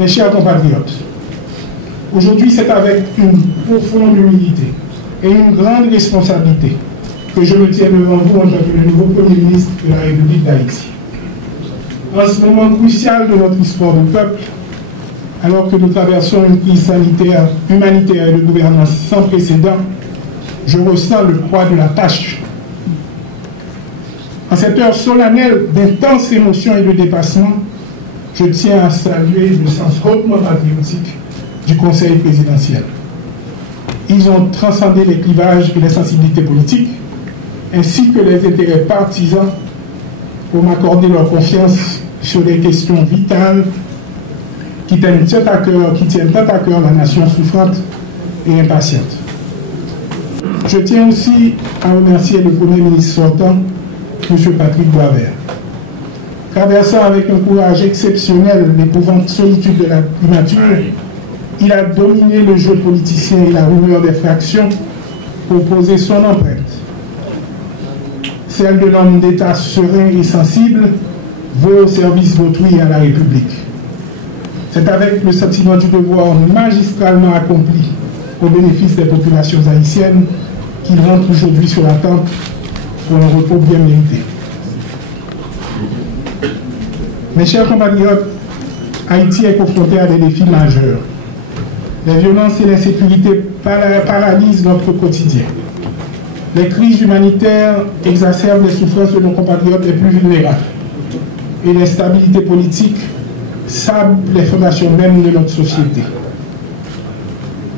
Mes chers compatriotes, aujourd'hui c'est avec une profonde humilité et une grande responsabilité que je me tiens devant vous en tant que le nouveau Premier ministre de la République d'Haïti. En ce moment crucial de notre histoire de peuple, alors que nous traversons une crise sanitaire, humanitaire et de gouvernance sans précédent, je ressens le poids de la tâche. En cette heure solennelle d'intenses émotions et de dépassement, je tiens à saluer le sens hautement patriotique du Conseil présidentiel. Ils ont transcendé les clivages et les sensibilités politiques, ainsi que les intérêts partisans, pour m'accorder leur confiance sur des questions vitales qui tiennent tant à cœur la nation souffrante et impatiente. Je tiens aussi à remercier le Premier ministre sortant, M. Patrick Boisvert. Traversant avec un courage exceptionnel l'épouvante solitude de la primature, il a dominé le jeu politicien et la rumeur des fractions pour poser son empreinte. Celle de l'homme d'État serein et sensible, voué au service d'autrui et à la République. C'est avec le sentiment du devoir magistralement accompli au bénéfice des populations haïtiennes qu'il rentre aujourd'hui sur la tente pour un repos bien mérité. Mes chers compatriotes, Haïti est confronté à des défis majeurs. Les violences et l'insécurité paralysent notre quotidien. Les crises humanitaires exacerbent les souffrances de nos compatriotes les plus vulnérables. Et l'instabilité politique sable les fondations même de notre société.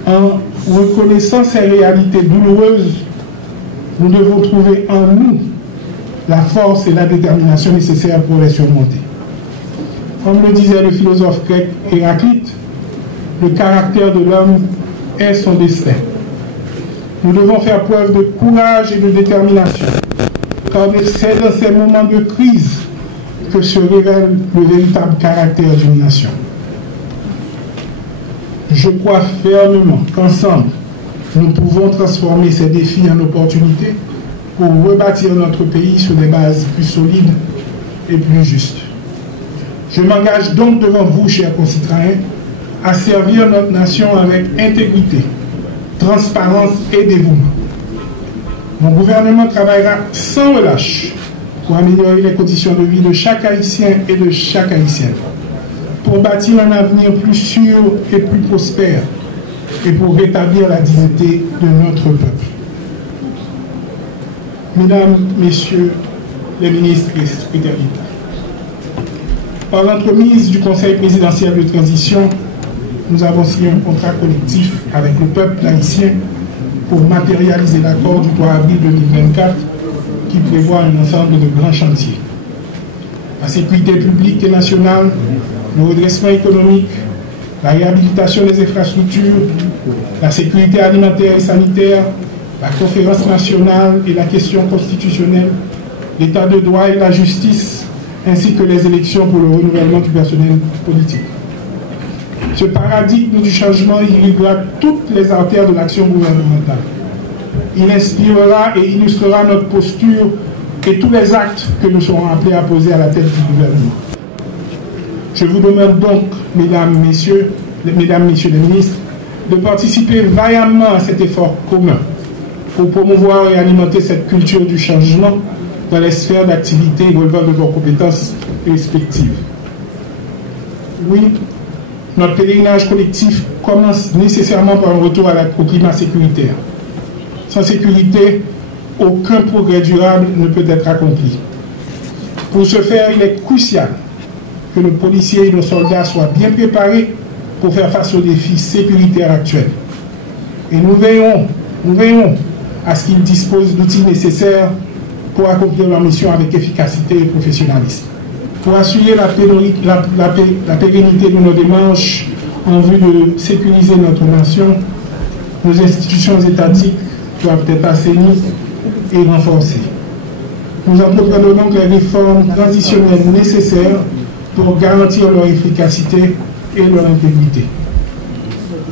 En reconnaissant ces réalités douloureuses, nous devons trouver en nous la force et la détermination nécessaires pour les surmonter. Comme le disait le philosophe grec Héraclite, le caractère de l'homme est son destin. Nous devons faire preuve de courage et de détermination, car c'est dans ces moments de crise que se révèle le véritable caractère d'une nation. Je crois fermement qu'ensemble, nous pouvons transformer ces défis en opportunités pour rebâtir notre pays sur des bases plus solides et plus justes. Je m'engage donc devant vous, chers concitoyens, à servir notre nation avec intégrité, transparence et dévouement. Mon gouvernement travaillera sans relâche pour améliorer les conditions de vie de chaque Haïtien et de chaque Haïtienne, pour bâtir un avenir plus sûr et plus prospère, et pour rétablir la dignité de notre peuple. Mesdames, Messieurs les ministres et secrétaires d'État, par l'entremise du Conseil présidentiel de transition, nous avons signé un contrat collectif avec le peuple haïtien pour matérialiser l'accord du 3 avril 2024 qui prévoit un ensemble de grands chantiers. La sécurité publique et nationale, le redressement économique, la réhabilitation des infrastructures, la sécurité alimentaire et sanitaire, la conférence nationale et la question constitutionnelle, l'état de droit et la justice, ainsi que les élections pour le renouvellement du personnel politique. Ce paradigme du changement irriguera toutes les artères de l'action gouvernementale. Il inspirera et illustrera notre posture et tous les actes que nous serons appelés à poser à la tête du gouvernement. Je vous demande donc, mesdames, messieurs les ministres, de participer vaillamment à cet effort commun pour promouvoir et alimenter cette culture du changement dans les sphères d'activité relevant de vos compétences respectives. Oui, notre pèlerinage collectif commence nécessairement par un retour au climat sécuritaire. Sans sécurité, aucun progrès durable ne peut être accompli. Pour ce faire, il est crucial que nos policiers et nos soldats soient bien préparés pour faire face aux défis sécuritaires actuels. Et nous veillons à ce qu'ils disposent d'outils nécessaires pour accomplir leur mission avec efficacité et professionnalisme. Pour assurer la pérennité de nos démarches en vue de sécuriser notre nation, nos institutions étatiques doivent être assainies et renforcées. Nous entreprenons donc les réformes transitionnelles nécessaires pour garantir leur efficacité et leur intégrité.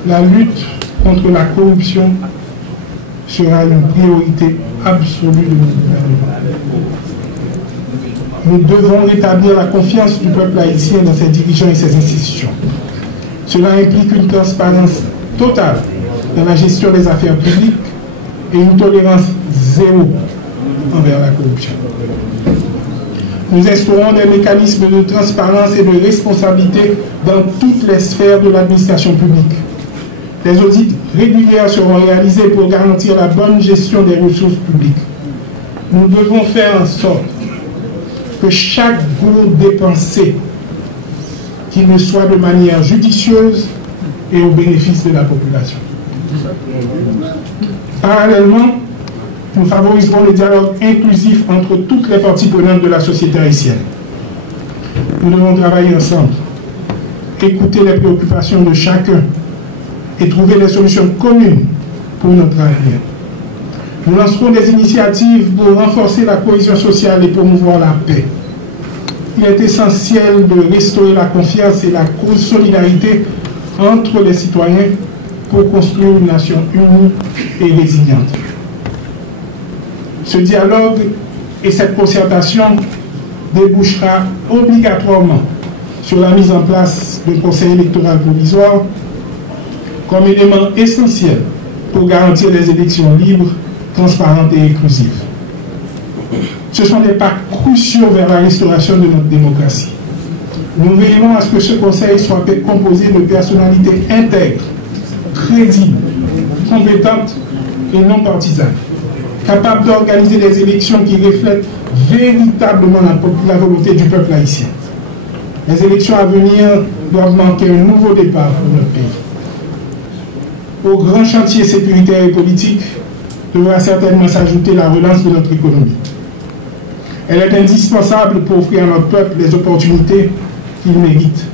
La lutte contre la corruption sera une priorité absolue de notre gouvernement. Nous devons rétablir la confiance du peuple haïtien dans ses dirigeants et ses institutions. Cela implique une transparence totale dans la gestion des affaires publiques et une tolérance zéro envers la corruption. Nous instaurons des mécanismes de transparence et de responsabilité dans toutes les sphères de l'administration publique. Des audits réguliers seront réalisés pour garantir la bonne gestion des ressources publiques. Nous devons faire en sorte que chaque goutte dépensée, qu'il ne soit de manière judicieuse et au bénéfice de la population. Parallèlement, nous favoriserons le dialogue inclusif entre toutes les parties prenantes de la société haïtienne. Nous devons travailler ensemble, écouter les préoccupations de chacun et trouver des solutions communes pour notre avenir. Nous lancerons des initiatives pour renforcer la cohésion sociale et promouvoir la paix. Il est essentiel de restaurer la confiance et la solidarité entre les citoyens pour construire une nation unie et résiliente. Ce dialogue et cette concertation débouchera obligatoirement sur la mise en place d'un conseil électoral provisoire comme élément essentiel pour garantir des élections libres, transparentes et inclusives. Ce sont des pas cruciaux vers la restauration de notre démocratie. Nous veillerons à ce que ce conseil soit composé de personnalités intègres, crédibles, compétentes et non partisanes, capables d'organiser des élections qui reflètent véritablement la volonté du peuple haïtien. Les élections à venir doivent marquer un nouveau départ pour notre pays. Au grand chantier sécuritaire et politique devra certainement s'ajouter la relance de notre économie. Elle est indispensable pour offrir à notre peuple les opportunités qu'il mérite.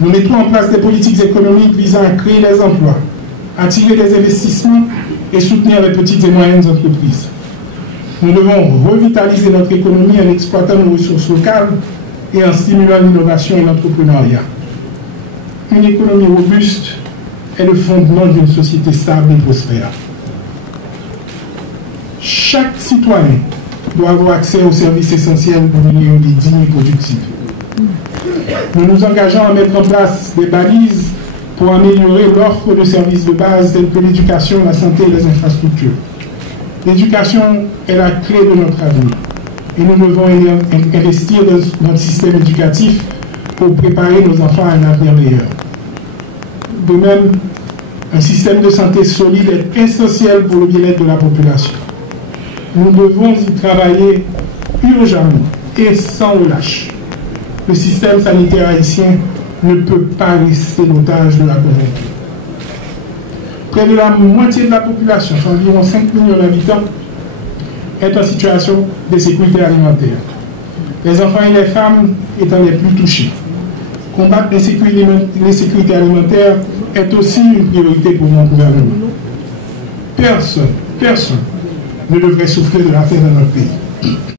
Nous mettons en place des politiques économiques visant à créer des emplois, attirer des investissements et soutenir les petites et moyennes entreprises. Nous devons revitaliser notre économie en exploitant nos ressources locales et en stimulant l'innovation et l'entrepreneuriat. Une économie robuste est le fondement d'une société stable et prospère. Chaque citoyen doit avoir accès aux services essentiels pour une vie digne et productive. Nous nous engageons à mettre en place des balises pour améliorer l'offre de services de base tels que l'éducation, la santé et les infrastructures. L'éducation est la clé de notre avenir et nous devons investir dans notre système éducatif pour préparer nos enfants à un avenir meilleur. De même, un système de santé solide est essentiel pour le bien-être de la population. Nous devons y travailler urgemment et sans relâche. Le système sanitaire haïtien ne peut pas rester l'otage de la conjoncture. Près de la moitié de la population, environ 5 millions d'habitants, est en situation de sécurité alimentaire. Les enfants et les femmes étant les plus touchés. Combattre l'insécurité alimentaire est aussi une priorité pour mon gouvernement. Personne ne devrait souffrir de la faim dans notre pays.